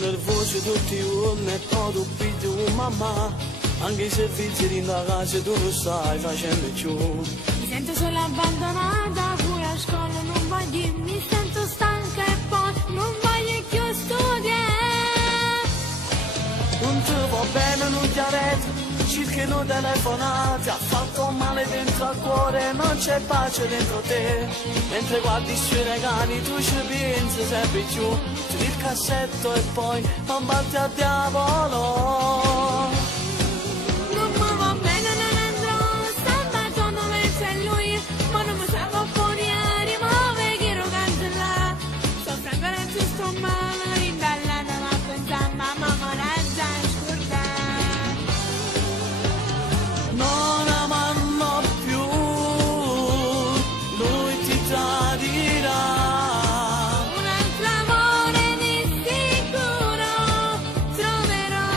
nervoso tutti i giorni e poi tu pigli un mamma. Anche i servizi di casa tu non stai facendo più. Mi sento solo abbandonata, pure a scuola non voglio, mi sento stanca e poi non voglio più studiare. Non ti va bene, non ti arreti, cercano telefonate, ha fatto male dentro al cuore, non c'è pace dentro te. Mentre guardi i suoi regali tu ci pensi sempre più, tiri il cassetto e poi abbatti a diavolo. Non mi va bene, non andrò, sta baciando verso lui, ma non mi salvo fuori a rimuovere che lo cancella. Sto francamente ci sto male, rimballata ma pensando, mamma me la già scordata. Non amarlo più, lui ti tradirà. Un altro amore di sicuro troverò.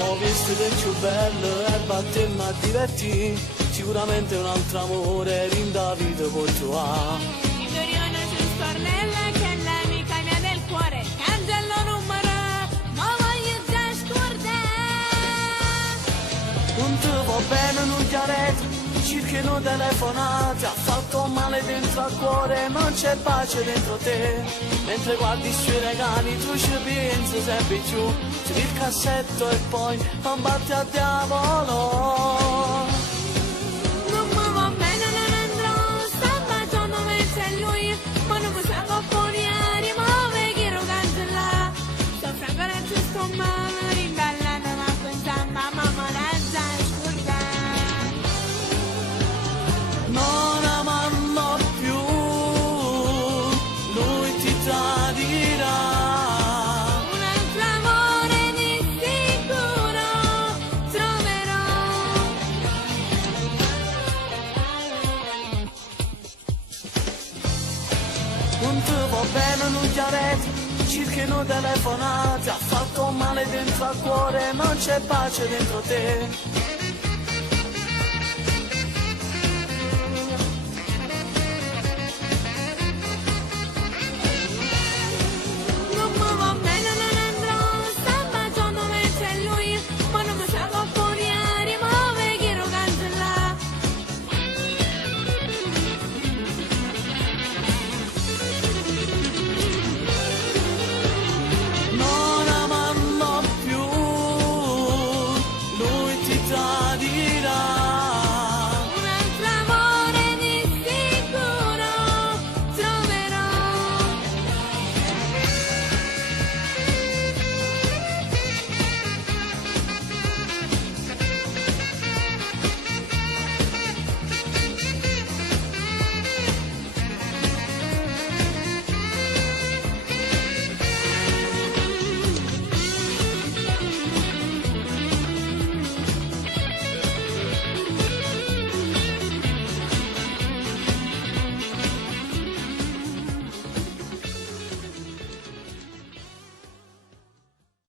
Ho visto del più bello e battermi a divertire, sicuramente un altro amore rinda vita puoi trovare. Il Doriano su stornella che è l'amica mia del cuore, cancello numero, ma voglio già scordare. Non ti va bene, non ti arreti, cercano telefonate, ha fatto male dentro al cuore, non c'è pace dentro te. Mentre guardi i suoi regali tu ci pensi sempre più, tiri il cassetto e poi abbatti a diavolo. Non mi va bene, non andrò, sta baciando verso lui, ma non mi salvo fuori a rimuovere che lo cancella. Sto francamente ci sto male, rimballata ma pensando, mamma me la già scordata. Non amarlo più, lui ti tradirà. Un altro amore di sicuro troverò. Non ti va bene, non ti arreti, cercano telefonate, ha fatto male dentro al cuore, non c'è pace dentro te.